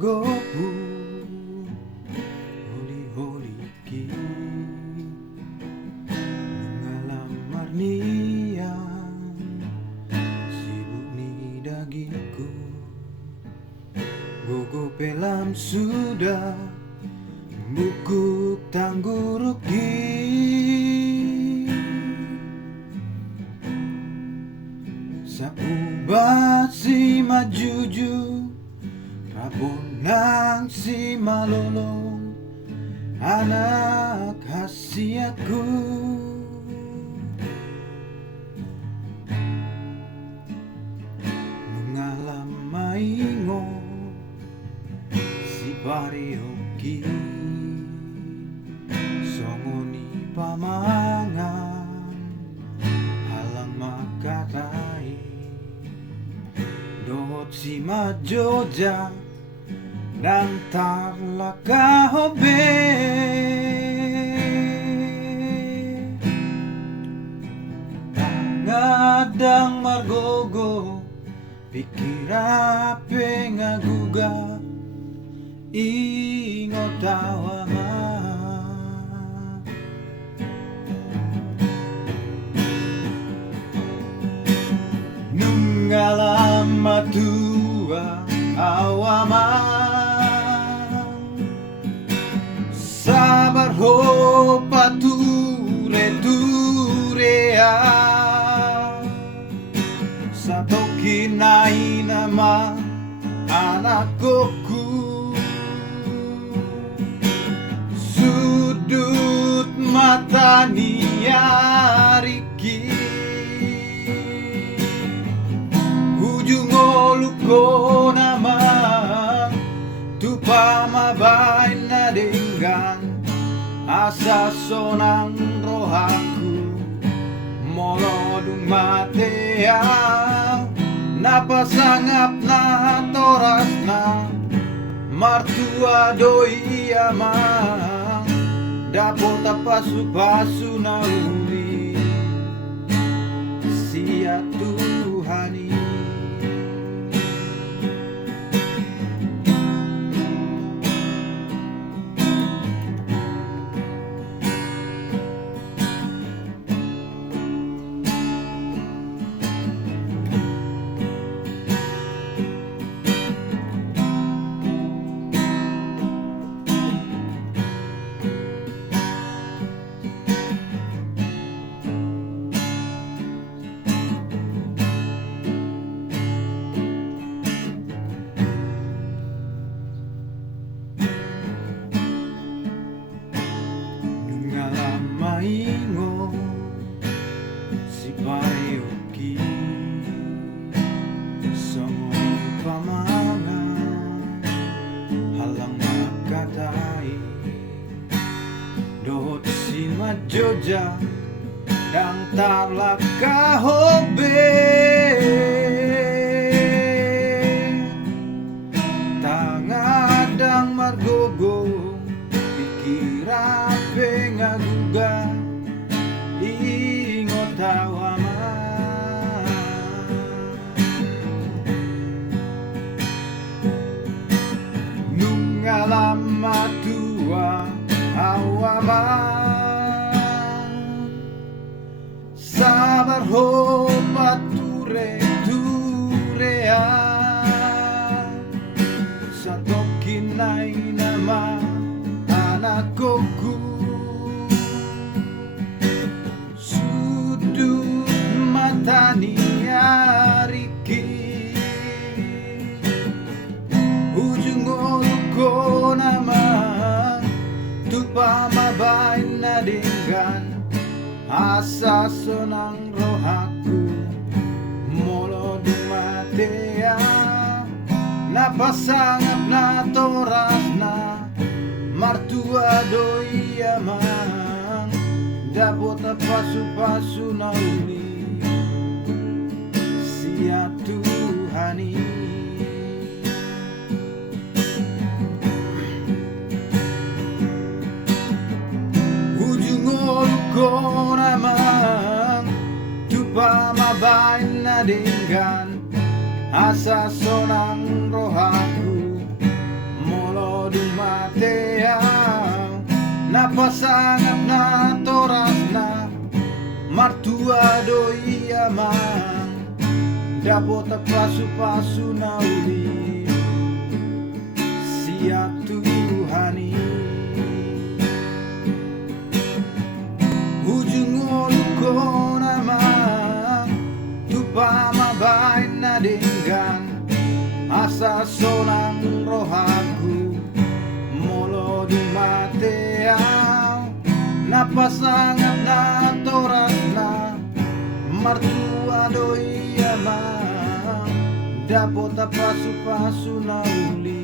margopu holi-holi ki ngalamar niang sibuk ni dagiku gogo pelam sudah bukuk tangguruki Saubat si majuju Rabonang si malolong Anak hasiatku Mengalam maingo Si parioki Songoni pamangan Halang makarai Dot si majoja Nang tarlaka hobe Tangadang margogo Pikira pengaguga Ingot tawa Nungalam matua awaman Sabar ho pature-turea Satoki nai nama anakku Sudut mata niariki Ujungoluko nama tupa mabay na dinggan asa sonang rohaku molodung matea napasangap na toras na martua doi amang dapot pasu-pasu na uli sia Tuhani maingo si parioki songoni pamangan halang makatai dot si majoja dang tarlaka hobe tangadang margogo pikira pengaguga ingot tawama nungalam matua awama sabar ho pature-turea satokin nai nama anakku sudut mata niariki ujung oluko nama tupa mabay na dinggan asa sonang rohaku molodung matea napasangap na toras na martua doi amang dapot pasu-pasu na uli sia Tuhani ujung oluko namang tupa mabay na dinggan asa sonang rohaku mateau na pasangap na toras na martua doi amang dapat pasu-pasu na uli siap Tuhani ujung ulu ko naman tupa mabain na dinggan asa sonang rohaku molo di mateau napasangap na toras na martua doi amang dapat pasu-pasu na uli